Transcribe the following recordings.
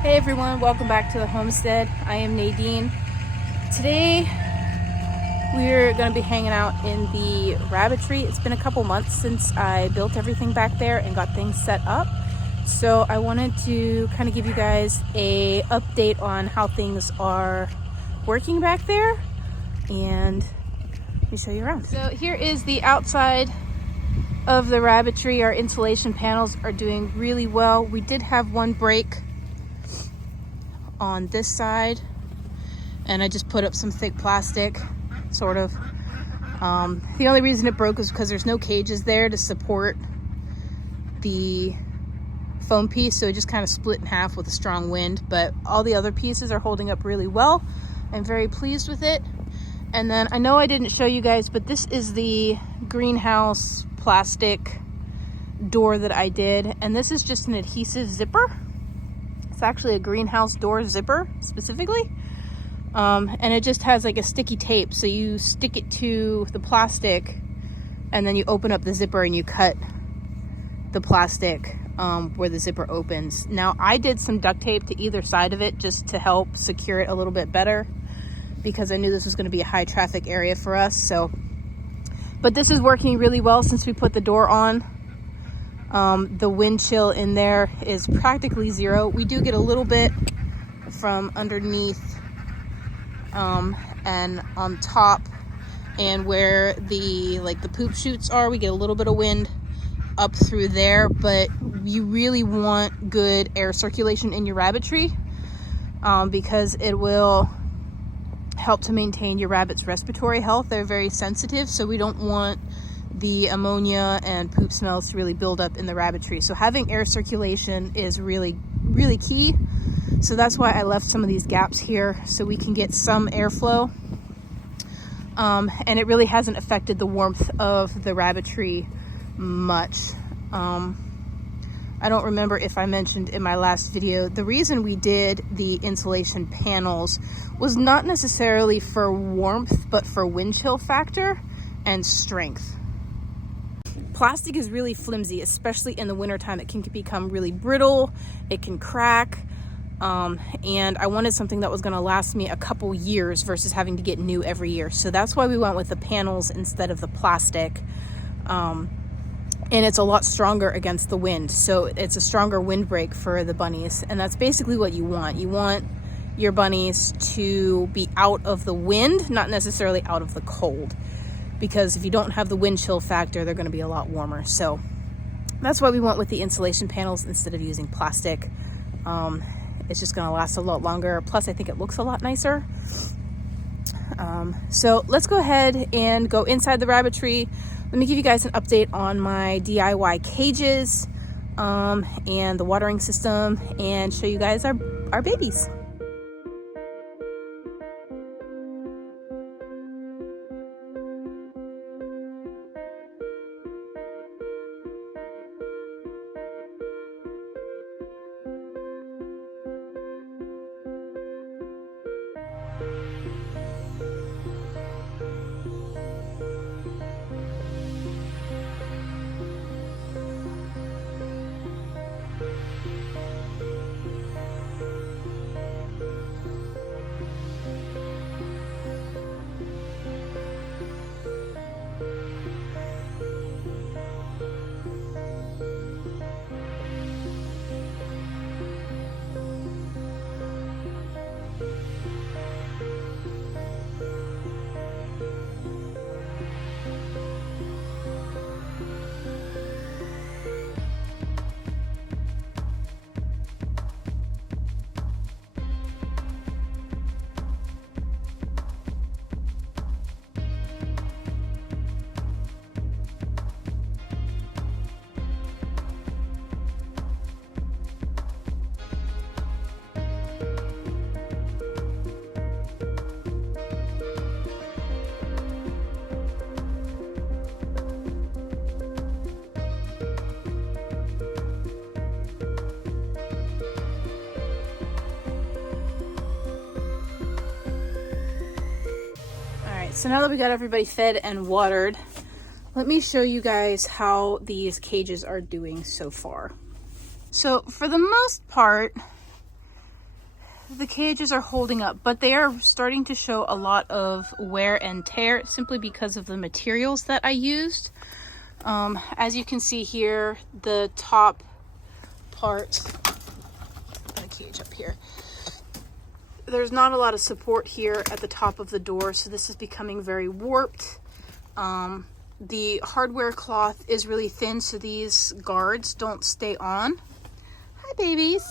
Hey everyone, welcome back to the homestead. I am Nadine. Today we're going to be hanging out in the Rabbitry. It's been a couple months since I built everything back there and got things set up. So I wanted to kind of give you guys a update on how things are working back there, and let me show you around. So here is the outside of the Rabbitry. Our insulation panels are doing really well. We did have one break on this side, and I just put up some thick plastic, sort of. The only reason it broke is because there's no cages there to support the foam piece, so it just kind of split in half with a strong wind, but all the other pieces are holding up really well. I'm very pleased with it. And then I know I didn't show you guys, but this is the greenhouse plastic door that I did, and this is just an adhesive zipper. It's actually a greenhouse door zipper specifically, and it just has like a sticky tape, so you stick it to the plastic and then you open up the zipper and you cut the plastic where the zipper opens. Now I did some duct tape to either side of it just to help secure it a little bit better, because I knew this was going to be a high traffic area for us. So, but this is working really well since we put the door on. The wind chill in there is practically zero. We do get a little bit from underneath and on top, and where the poop chutes are, we get a little bit of wind up through there, but you really want good air circulation in your rabbitry, because it will help to maintain your rabbit's respiratory health. They're very sensitive, so we don't want the ammonia and poop smells to really build up in the rabbitry. So having air circulation is really, really key. So that's why I left some of these gaps here, so we can get some airflow. And it really hasn't affected the warmth of the rabbitry much. I don't remember if I mentioned in my last video, the reason we did the insulation panels was not necessarily for warmth, but for wind chill factor and strength. Plastic is really flimsy, especially in the wintertime. It can become really brittle, it can crack, and I wanted something that was going to last me a couple years versus having to get new every year. So that's why we went with the panels instead of the plastic. And it's a lot stronger against the wind, so it's a stronger windbreak for the bunnies, and that's basically what you want. You want your bunnies to be out of the wind, not necessarily out of the cold, because if you don't have the wind chill factor, they're going to be a lot warmer. So that's why we went with the insulation panels instead of using plastic. It's just going to last a lot longer. Plus, I think it looks a lot nicer. So let's go ahead and go inside the rabbitry. Let me give you guys an update on my DIY cages and the watering system, and show you guys our babies. So now that we got everybody fed and watered, let me show you guys how these cages are doing so far. So for the most part, the cages are holding up, but they are starting to show a lot of wear and tear simply because of the materials that I used. As you can see here, the top part, put a cage up here. There's not a lot of support here at the top of the door, so this is becoming very warped. The hardware cloth is really thin, so these guards don't stay on. Hi, babies.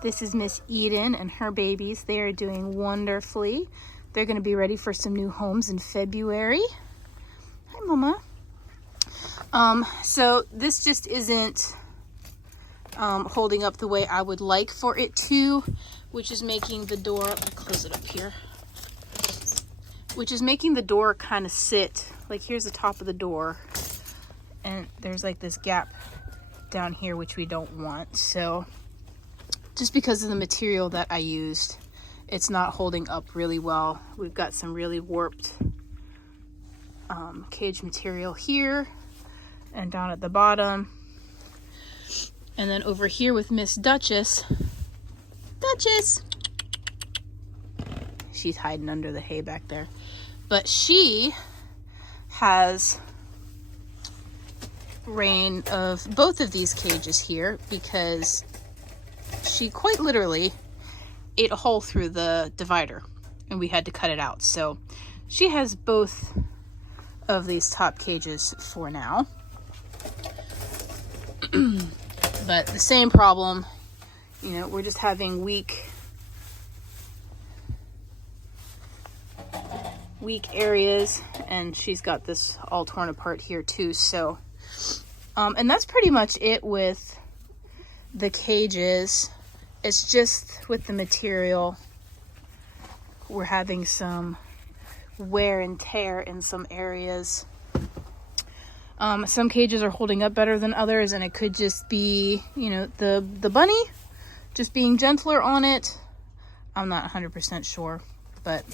This is Miss Eden and her babies. They are doing wonderfully. They're going to be ready for some new homes in February. Hi, Mama. So this just isn't holding up the way I would like for it to, which is making the door, let me close it up here, which is making the door kind of sit. Like, here's the top of the door, and there's like this gap down here, which we don't want. So just because of the material that I used, it's not holding up really well. We've got some really warped cage material here and down at the bottom. And then over here with Miss Duchess, she's hiding under the hay back there. But she has reign of both of these cages here because she quite literally ate a hole through the divider and we had to cut it out. So she has both of these top cages for now. But the same problem, you know, we're just having weak areas, and she's got this all torn apart here too. So and that's pretty much it with the cages. It's just with the material, we're having some wear and tear in some areas. Some cages are holding up better than others, and it could just be, you know, the bunny just being gentler on it. I'm not 100% sure, but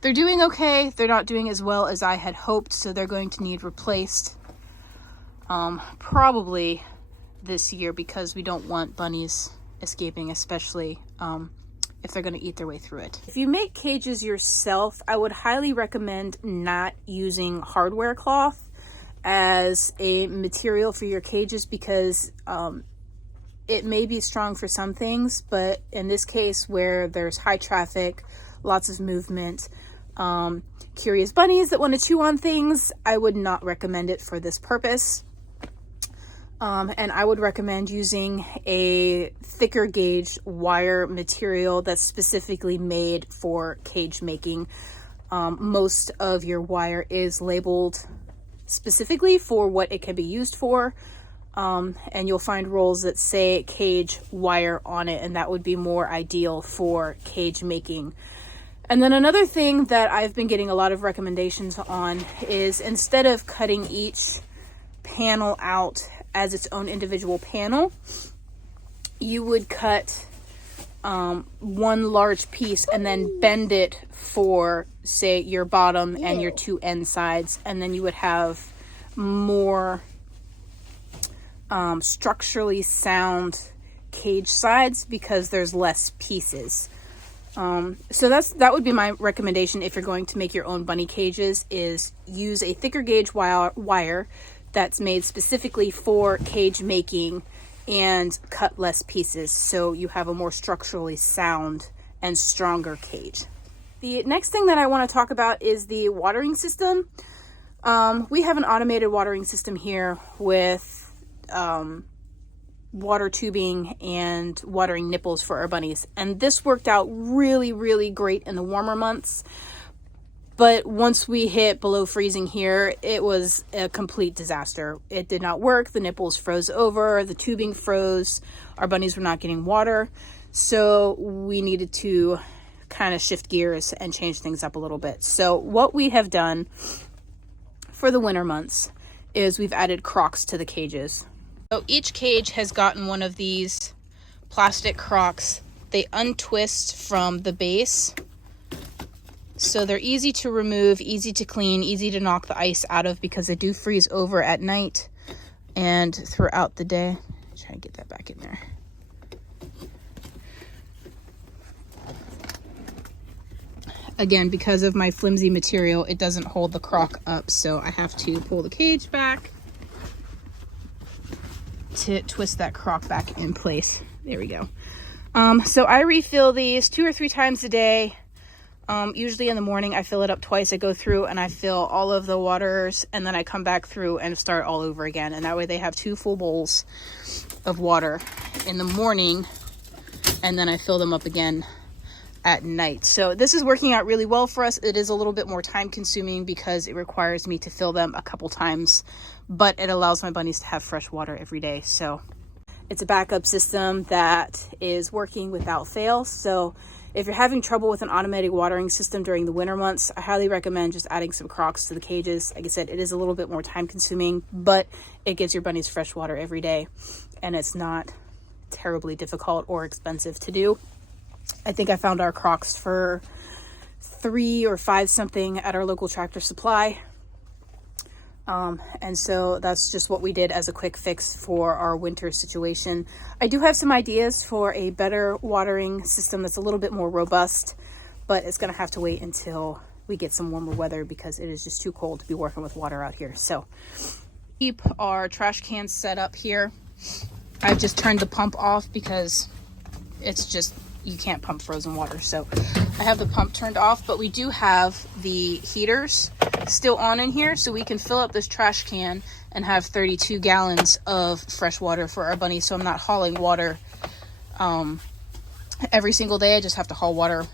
they're doing okay. They're not doing as well as I had hoped, so they're going to need replaced probably this year, because we don't want bunnies escaping, especially if they're going to eat their way through it. If you make cages yourself, I would highly recommend not using hardware cloth as a material for your cages, because it may be strong for some things, but in this case where there's high traffic, lots of movement, curious bunnies that want to chew on things, I would not recommend it for this purpose. And I would recommend using a thicker gauge wire material that's specifically made for cage making. Most of your wire is labeled specifically for what it can be used for, and you'll find rolls that say cage wire on it, and that would be more ideal for cage making. And then another thing that I've been getting a lot of recommendations on is, instead of cutting each panel out as its own individual panel, you would cut one large piece and then bend it for, say, your bottom and your two end sides, and then you would have more structurally sound cage sides because there's less pieces. So that would be my recommendation if you're going to make your own bunny cages, is use a thicker gauge wire that's made specifically for cage making and cut less pieces, so you have a more structurally sound and stronger cage. The next thing that I want to talk about is the watering system. We have an automated watering system here with water tubing and watering nipples for our bunnies, and this worked out really, really great in the warmer months. But once we hit below freezing here, it was a complete disaster. It did not work. The nipples froze over, the tubing froze, our bunnies were not getting water. So we needed to kind of shift gears and change things up a little bit. So what we have done for the winter months is we've added crocks to the cages. So each cage has gotten one of these plastic crocks. They untwist from the base, so they're easy to remove, easy to clean, easy to knock the ice out of, because they do freeze over at night and throughout the day. Try to get that back in there. again, because of my flimsy material, it doesn't hold the crock up. So I have to pull the cage back to twist that crock back in place. There we go. So I refill these 2 or 3 times a day. Usually in the morning, I fill it up twice. I go through and I fill all of the waters, and then I come back through and start all over again. And that way they have 2 full bowls of water in the morning, and then I fill them up again at night. So this is working out really well for us. It is a little bit more time consuming because it requires me to fill them a couple times, but it allows my bunnies to have fresh water every day. So it's a backup system that is working without fail. So if you're having trouble with an automatic watering system during the winter months, I highly recommend just adding some crocks to the cages. Like I said, it is a little bit more time consuming, but it gives your bunnies fresh water every day, and it's not terribly difficult or expensive to do. I think I found our crocks for $3 or $5 something at our local Tractor Supply. And so that's just what we did as a quick fix for our winter situation. I do have some ideas for a better watering system that's a little bit more robust, but it's going to have to wait until we get some warmer weather because it is just too cold to be working with water out here. So keep our trash cans set up here. I've just turned the pump off because it's just, you can't pump frozen water. So I have the pump turned off, but we do have the heaters still on in here, so we can fill up this trash can and have 32 gallons of fresh water for our bunnies. So I'm not hauling water every single day. I just have to haul water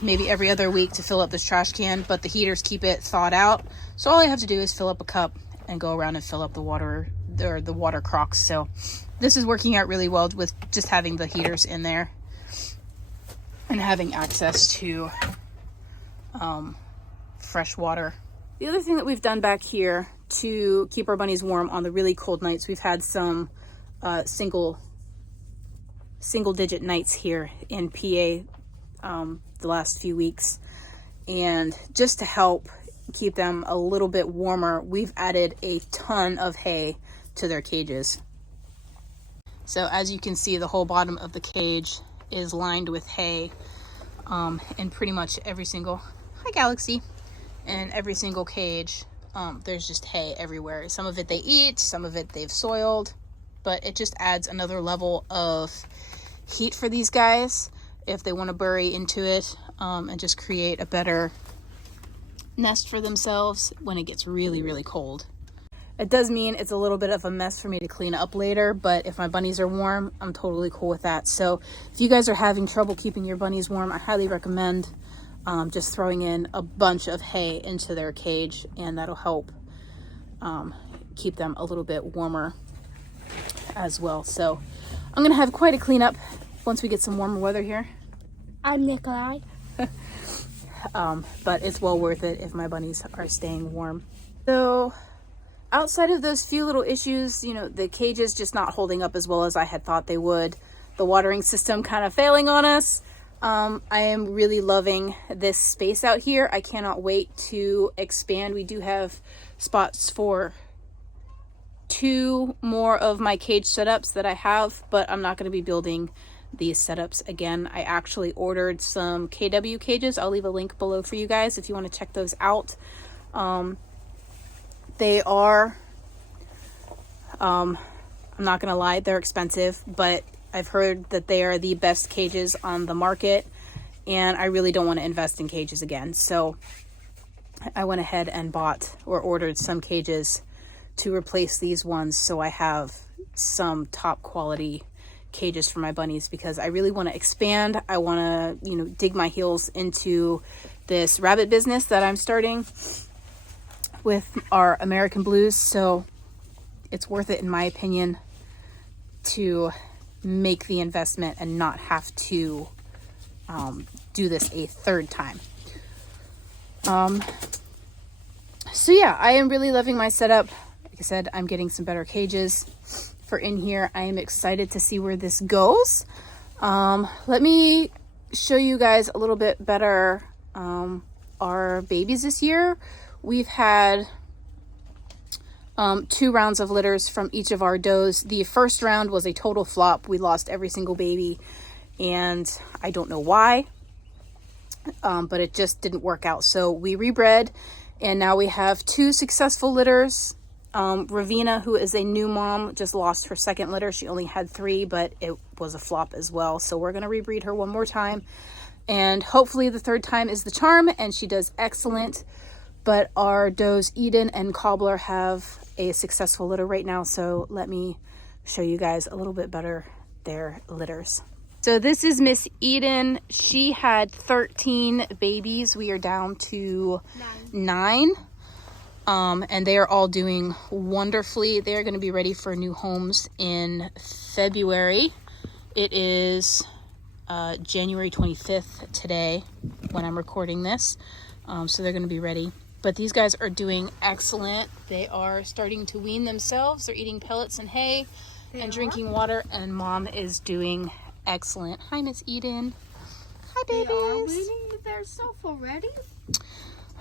maybe every other week to fill up this trash can, but the heaters keep it thawed out. So all I have to do is fill up a cup and go around and fill up the water, or the water crocks. So this is working out really well with just having the heaters in there and having access to fresh water. The other thing that we've done back here to keep our bunnies warm on the really cold nights, we've had some single digit nights here in PA the last few weeks, and just to help keep them a little bit warmer, we've added a ton of hay to their cages. So as you can see, the whole bottom of the cage is lined with hay, and pretty much every single, hi Galaxy, in every single cage there's just hay everywhere. Some of it they eat, some of it they've soiled, but it just adds another level of heat for these guys if they want to bury into it, and just create a better nest for themselves when it gets really, really cold. It does mean it's a little bit of a mess for me to clean up later, but if my bunnies are warm, I'm totally cool with that. So if you guys are having trouble keeping your bunnies warm, I highly recommend just throwing in a bunch of hay into their cage, and that'll help keep them a little bit warmer as well. So I'm gonna have quite a cleanup once we get some warmer weather here. I'm Nikolai. But it's well worth it if my bunnies are staying warm. So outside of those few little issues, you know, the cages just not holding up as well as I had thought they would, the watering system kind of failing on us, I am really loving this space out here. I cannot wait to expand. We do have spots for 2 more of my cage setups that I have, but I'm not going to be building these setups again. I actually ordered some KW cages. I'll leave a link below for you guys if you want to check those out. They are, I'm not gonna lie, they're expensive, but I've heard that they are the best cages on the market, and I really don't want to invest in cages again. So I went ahead and bought or ordered some cages to replace these ones, so I have some top quality cages for my bunnies, because I really want to expand. I want to, you know, dig my heels into this rabbit business that I'm starting with our American Blues. So it's worth it, in my opinion, to make the investment and not have to do this a third time. So yeah, I am really loving my setup. Like I said, I'm getting some better cages for in here. I am excited to see where this goes. Let me show you guys a little bit better our babies this year. We've had 2 rounds of litters from each of our does. The first round was a total flop. We lost every single baby, and I don't know why. but it just didn't work out. So we rebred, and now we have 2 successful litters. Ravina, who is a new mom, just lost her second litter. She only had 3, but it was a flop as well. So we're going to rebreed her one more time. And hopefully the 3rd time is the charm, and she does excellent. But our does Eden and Cobbler have a successful litter right now. So let me show you guys a little bit better their litters. So this is Miss Eden. She had 13 babies. We are down to 9. And they are all doing wonderfully. They are going to be ready for new homes in February. It is January 25th today when I'm recording this. So they're going to be ready. But these guys are doing excellent. They are starting to wean themselves. They're eating pellets and hay and drinking water. And Mom is doing excellent. Hi, Miss Eden. Hi, babies. They are weaning themselves already?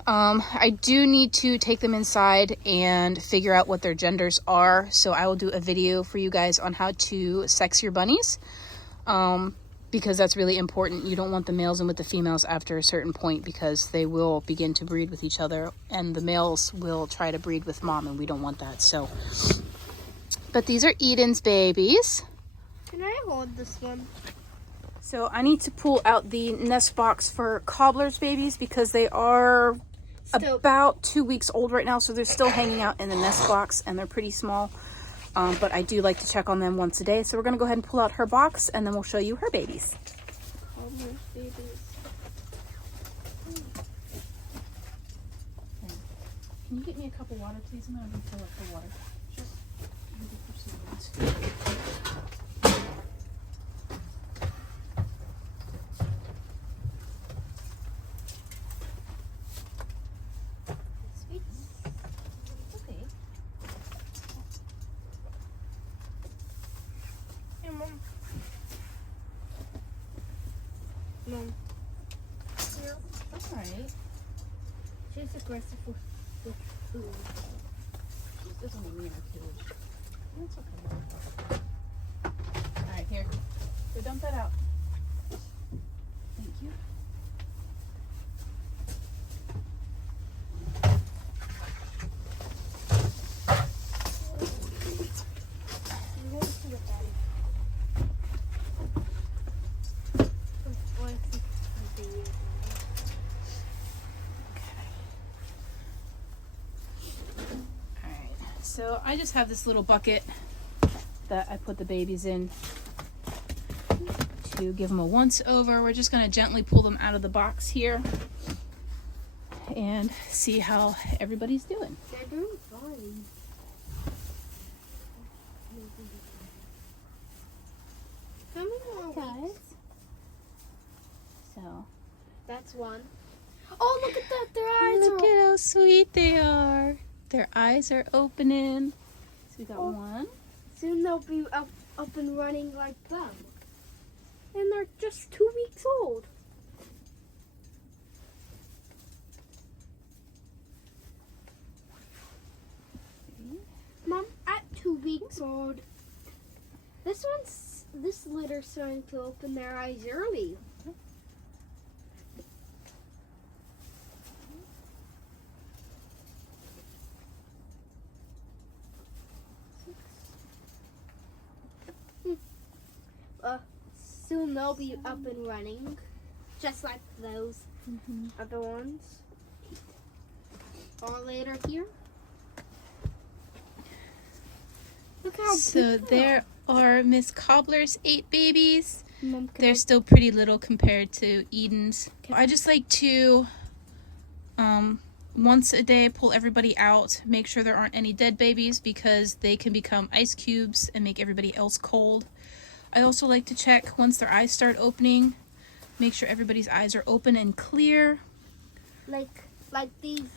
I do need to take them inside and figure out what their genders are. So I will do a video for you guys on how to sex your bunnies. Because that's really important. You don't want the males in with the females after a certain point, because they will begin to breed with each other, and the males will try to breed with Mom, and we don't want that. So, but these are Eden's babies. Can I hold this one? So I need to pull out the nest box for Cobbler's babies because they are about 2 weeks old right now. So they're still hanging out in the nest box, and they're pretty small. But I do like to check on them once a day. So we're going to go ahead and pull out her box, and then we'll show you her babies. Cobbler's babies. Can you get me a cup of water, please? I'm going to refill up the water. Sure. Sweet. Okay. Here, Mom. Mom. Here. All right. She's aggressive with food. She doesn't want me in her cage. That's okay. All right, here. Go dump that out. Thank you. I'm going to see what that is. So I just have this little bucket that I put the babies in to give them a once over. We're just going to gently pull them out of the box here and see how everybody's doing. They're doing fine. How many more Guys. weeks? So That's one. Oh, look at that. Their eyes look are at how sweet they are. Their eyes are opening. So we got one. soon they'll be up and running like them. And they're just 2 weeks old. Mom, at 2 weeks old, this litter's starting to open their eyes early. Soon they'll be up and running, just like those other ones. Or later here. Look how So big there are Miss Cobbler's 8 babies. Mom, They're still pretty little compared to Eden's. I just like to once a day pull everybody out, make sure there aren't any dead babies because they can become ice cubes and make everybody else cold. I also like to check once their eyes start opening, make sure everybody's eyes are open and clear. like these.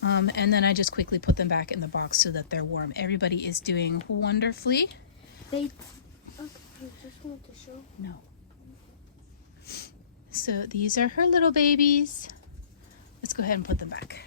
And then I just quickly put them back in the box so that they're warm. Everybody is doing wonderfully. Okay, I just want to show. No. So these are her little babies. Let's go ahead and put them back.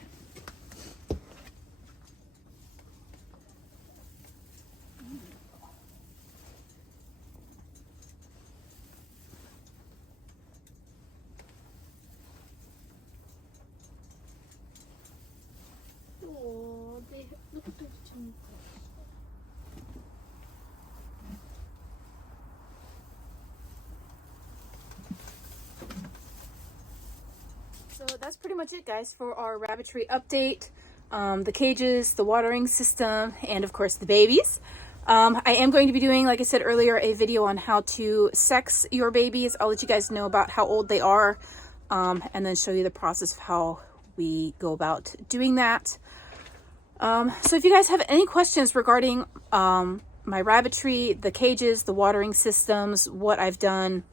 So that's pretty much it, guys, for our Rabbitry update. The cages, the watering system, and of course the babies. I am going to be doing, like I said earlier, a video on how to sex your babies. I'll let you guys know about how old they are, and then show you the process of how we go about doing that. So if you guys have any questions regarding my Rabbitry, the cages, the watering systems, what I've done,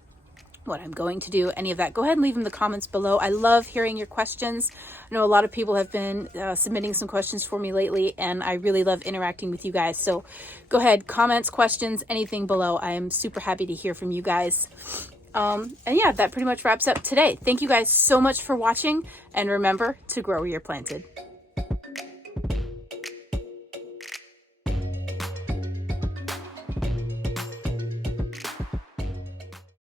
what I'm going to do, any of that, go ahead and leave them in the comments below. I love hearing your questions. I know a lot of people have been submitting some questions for me lately, and I really love interacting with you guys. So go ahead, comments, questions, anything below. I am super happy to hear from you guys. And yeah, that pretty much wraps up today. Thank you guys so much for watching, and remember to grow where you're planted.